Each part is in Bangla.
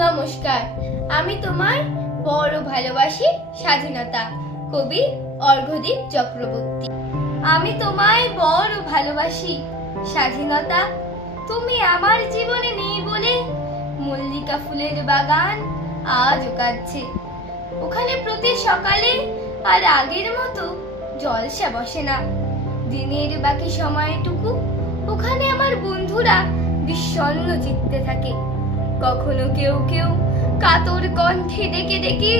নমস্কার, আমি তোমায় বড় ভালোবাসি স্বাধীনতা। কবি অর্ঘ্যদীপ চক্রবর্তী। আমি তোমায় বড় ভালোবাসি স্বাধীনতা, তুমি আমার জীবনে নেই বলে মল্লিকা ফুলের বাগান আজও কাঁদছে। ওখানে প্রতি সকালে আর আগের মতো জলসা বসে না। দিনের বাকি সময়টুকু ওখানে আমার বন্ধুরা বিষণ্ণ চিত্তে থাকে। কখনো কেউ কেউ কাতর কণ্ঠে ডেকে ডেকে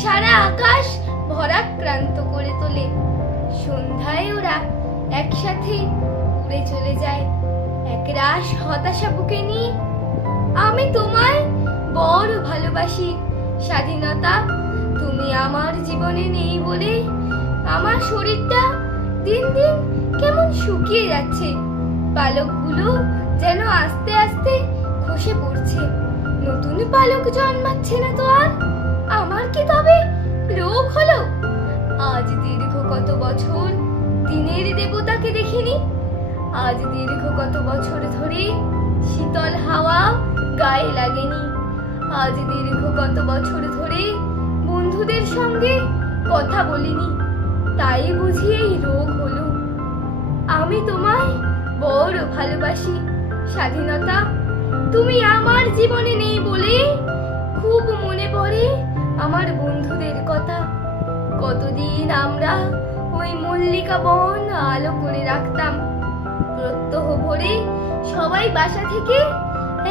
সারা আকাশ ভরাক্রান্ত করে তোলে। সন্ধ্যায় ওরা একসাথে উড়ে চলে যায় একরাশ হতাশা বুকে নিয়ে। আমি তোমায় বড় ভালোবাসি স্বাধীনতা, তুমি আমার জীবনে নেই বলে আমার শরীরটা দিন দিন কেমন শুকিয়ে যাচ্ছে। পালকগুলো যেন আস্তে আস্তে খসে পড়ছে। নতুন পালক জন্মাচ্ছে না তো আর। আমার কি তবে রোগ হলো? আজ দীর্ঘ কত বছর দিনের দেবতাকে দেখিনি। আজ দীর্ঘ কত বছর ধরে শীতল হাওয়া গায়ে লাগেনি। আজ দীর্ঘ কত বছর ধরে বন্ধুদের সঙ্গে কথা বলিনি। তাই বুঝি এই রোগ হলো। আমি তোমায় বড় ভালোবাসি স্বাধীনতা, তুমি আমার জীবনে নেই বলে খুব মনে পড়ে আমার বন্ধুদের কথা। কতদিন আমরা ওই মল্লিকা বন আলো করে রাখতাম। প্রত্যহ ভোরে সবাই বাসা থেকে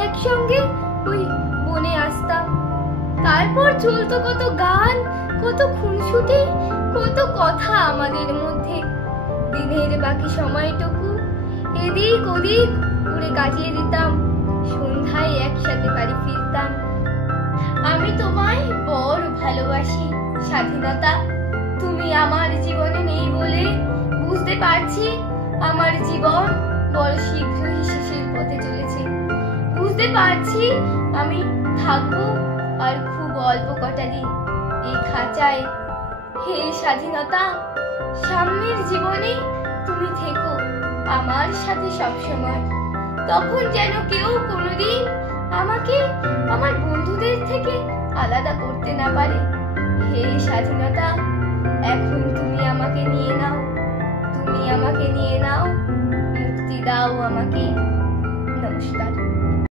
একসঙ্গে ওই বনে আসতাম। তারপর চলতো কত গান, কত খুনসুটি, কত কথা আমাদের মধ্যে। দিনের বাকি সময়টুকু এদিক ওদিক উড়ে কাটিয়ে দিতাম। সন্ধ্যায় একসাথে বাড়ি ফিরতাম। আমি তোমায় বড় ভালোবাসি স্বাধীনতা, তুমি আমার জীবনে নেই বলে বুঝতে পারছি আমার জীবন বড় শীঘ্রই শেষের পথে চলেছে। বুঝতে পারছি আমি থাকবো আর খুব অল্প কটা দিন এই খাঁচায়। হে স্বাধীনতা, সামনের জীবনে তুমি থেকো আমার সাথে সবসময়। তখন যেন কেউ কোনোদিন আমাকে আমার বন্ধুদের থেকে আলাদা করতে না পারে। হে স্বাধীনতা, এখন তুমি আমাকে নিয়ে নাও, তুমি আমাকে নিয়ে নাও, মুক্তি দাও আমাকে। নমস্কার।